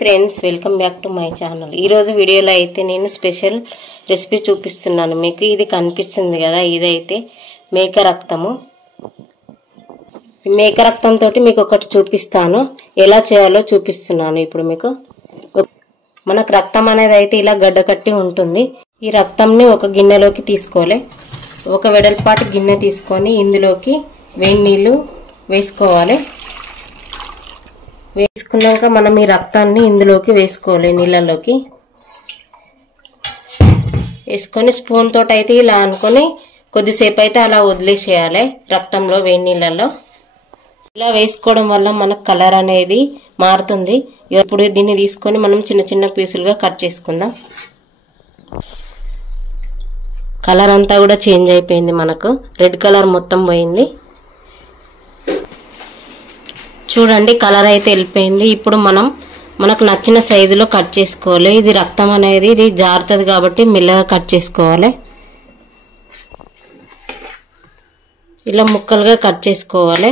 Friends, welcome back to my channel. ఈరోజు వీడియోలో అయితే నేను స్పెషల్ రెసిపీ చూపిస్తున్నాను. మీకు ఇది కనిపిస్తుంది కదా, ఇదైతే మేక రక్తము. మేక రక్తంతో మీకు ఒకటి చూపిస్తాను, ఎలా చేయాలో చూపిస్తున్నాను. ఇప్పుడు మీకు మనకు రక్తం అనేది అయితే ఇలా గడ్డ కట్టి ఉంటుంది. ఈ రక్తంని ఒక గిన్నెలోకి తీసుకోవాలి. ఒక వెడల్పాటి గిన్నె తీసుకొని ఇందులోకి వేడి నీళ్ళు వేసుకోవాలి. వేసుకున్నాక మనం ఈ రక్తాన్ని ఇందులోకి వేసుకోవాలి. నీళ్ళలోకి వేసుకొని స్పూన్ తోటి అయితే ఇలా అనుకొని కొద్దిసేపు అయితే అలా వదిలేసేయాలి రక్తంలో, వేడి నీళ్ళలో. ఇలా వేసుకోవడం వల్ల మనకు కలర్ అనేది మారుతుంది. ఇప్పుడు దీన్ని తీసుకొని మనం చిన్న చిన్న పీసులుగా కట్ చేసుకుందాం. కలర్ అంతా కూడా చేంజ్ అయిపోయింది, మనకు రెడ్ కలర్ మొత్తం పోయింది. చూడండి, కలర్ అయితే వెళ్ళిపోయింది. ఇప్పుడు మనకు నచ్చిన సైజులో కట్ చేసుకోవాలి. ఇది రక్తం అనేది ఇది జారుతుంది కాబట్టి మెల్లగా కట్ చేసుకోవాలి. ఇలా ముక్కలుగా కట్ చేసుకోవాలి.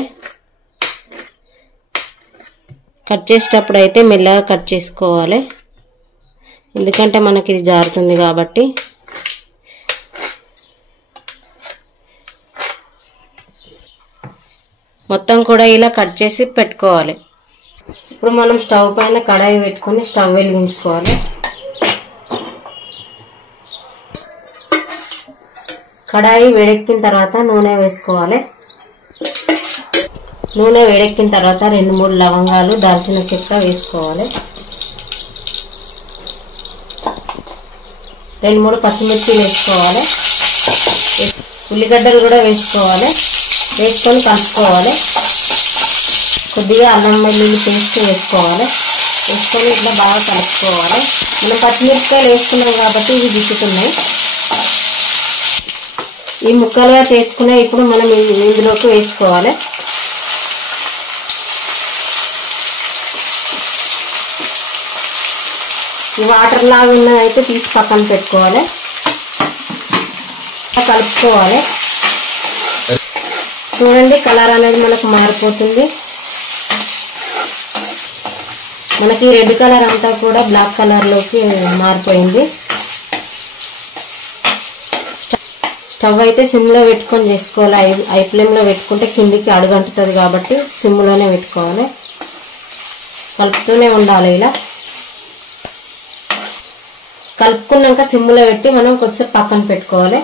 కట్ చేసేటప్పుడు అయితే మెల్లగా కట్ చేసుకోవాలి, ఎందుకంటే మనకి ఇది జారుతుంది కాబట్టి. మొత్తం కూడా ఇలా కట్ చేసి పెట్టుకోవాలి. ఇప్పుడు మనం స్టవ్ పైన కడాయి పెట్టుకొని స్టవ్ వెలిగించుకోవాలి. కడాయి వేడెక్కిన తర్వాత నూనె వేసుకోవాలి. నూనె వేడెక్కిన తర్వాత 2-3 లవంగాలు, దాల్చిన చెక్క వేసుకోవాలి. 2-3 పచ్చిమిర్చిలు వేసుకోవాలి. ఉల్లిగడ్డలు కూడా వేసుకోవాలి. వేసుకొని కలుపుకోవాలి. కొద్దిగా అల్లం వెల్లుల్లి పేస్ట్ వేసుకోవాలి. వేసుకొని ఇట్లా బాగా కలుపుకోవాలి. మనం పచ్చిమిరపకాయలు వేసుకున్నాం కాబట్టి ఇవి దిక్కుతున్నాయి. ఈ ముక్కలుగా చేసుకునే ఇప్పుడు మనం ఇందులోకి వేసుకోవాలి. ఈ వాటర్ లాగా ఉన్నదైతే తీసి పక్కన పెట్టుకోవాలి. కలుపుకోవాలి. చూడండి, కలర్ అనేది మనకు మారిపోతుంది. మనకి రెడ్ కలర్ అంతా కూడా బ్లాక్ కలర్ లోకి మారిపోయింది. స్టవ్ అయితే సిమ్ లో పెట్టుకొని చేసుకోవాలి. హై ఫ్లేమ్ లో పెట్టుకుంటే కిందికి అడుగంటుతుంది కాబట్టి సిమ్ లోనే పెట్టుకోవాలి. కలుపుతూనే ఉండాలి. ఇలా కలుపుకున్నాక సిమ్ లో పెట్టి మనం కొద్దిసేపు పక్కన పెట్టుకోవాలి.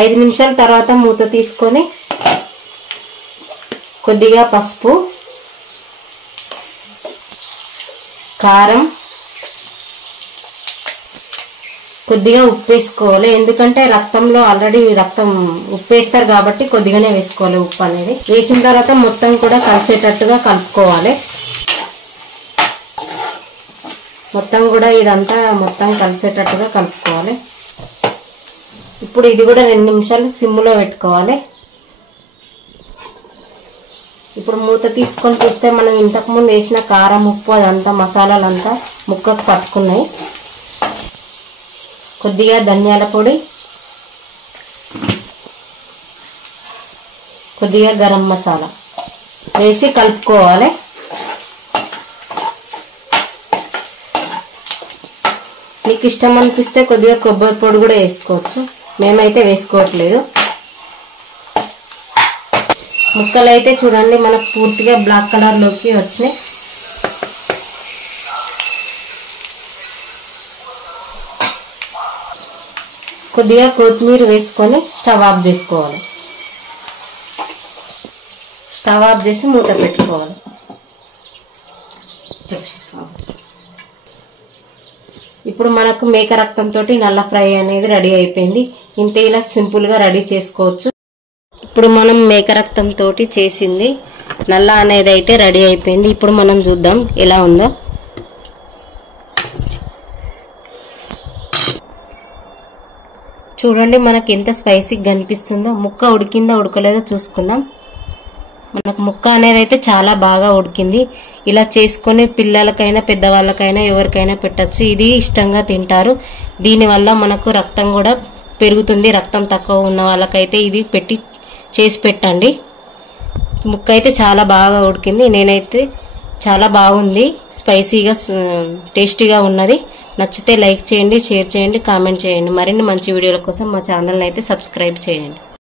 5 నిమిషాల తర్వాత మూత తీసుకొని కొద్దిగా పసుపు, కారం, కొద్దిగా ఉప్పు వేసుకోవాలి. ఎందుకంటే రక్తంలో ఆల్రెడీ ఉప్పు వేస్తారు కాబట్టి కొద్దిగానే వేసుకోవాలి. ఉప్పు అనేది వేసిన తర్వాత మొత్తం కూడా కలిసేటట్టుగా కలుపుకోవాలి. మొత్తం కూడా ఇదంతా మొత్తం కలిసేటట్టుగా కలుపుకోవాలి. ఇప్పుడు ఇది కూడా 2 నిమిషాలు సిమ్లో పెట్టుకోవాలి. ఇప్పుడు మూత తీసుకొని చూస్తే మనం ఇంతకు ముందు వేసిన కారం, ఉప్పు అదంతా మసాలాలంతా ముక్కకు పట్టుకున్నాయి. కొద్దిగా ధనియాల పొడి, కొద్దిగా గరం మసాలా వేసి కలుపుకోవాలి. మీకు ఇష్టం అనిపిస్తే కొద్దిగా కొబ్బరి పొడి కూడా వేసుకోవచ్చు. మేమైతే వేసుకోవట్లేదు. ముక్కలు అయితే చూడండి మనకు పూర్తిగా బ్లాక్ కలర్ లోకి వచ్చినాయి. కొద్దిగా కొత్తిమీర వేసుకొని స్టవ్ ఆఫ్ చేసుకోవాలి. స్టవ్ ఆఫ్ చేసి మూత పెట్టుకోవాలి. ఇప్పుడు మనకు మేక రక్తంతో నల్ల ఫ్రై అనేది రెడీ అయిపోయింది. ఇంత ఇలా సింపుల్ గా రెడీ చేసుకోవచ్చు. ఇప్పుడు మనం మేక రక్తంతో చేసింది నల్ల అనేది అయితే రెడీ అయిపోయింది. ఇప్పుడు మనం చూద్దాం ఎలా ఉందో. చూడండి మనకి ఎంత స్పైసీగా కనిపిస్తుందో. ముక్క ఉడికిందో ఉడకలేదో చూసుకుందాం. మనకు ముక్క అనేది అయితే చాలా బాగా ఉడికింది. ఇలా చేసుకొని పిల్లలకైనా పెద్దవాళ్ళకైనా ఎవరికైనా పెట్టచ్చు. ఇది ఇష్టంగా తింటారు. దీనివల్ల మనకు రక్తం కూడా పెరుగుతుంది. రక్తం తక్కువ ఉన్న వాళ్ళకైతే ఇది చేసి పెట్టండి. ముక్క అయితే చాలా బాగా ఉడికింది. నేనైతే చాలా బాగుంది, స్పైసీగా టేస్టీగా ఉన్నది. నచ్చితే లైక్ చేయండి, షేర్ చేయండి, కామెంట్ చేయండి. మరిన్ని మంచి వీడియోల కోసం మా ఛానల్ని అయితే సబ్స్క్రైబ్ చేయండి.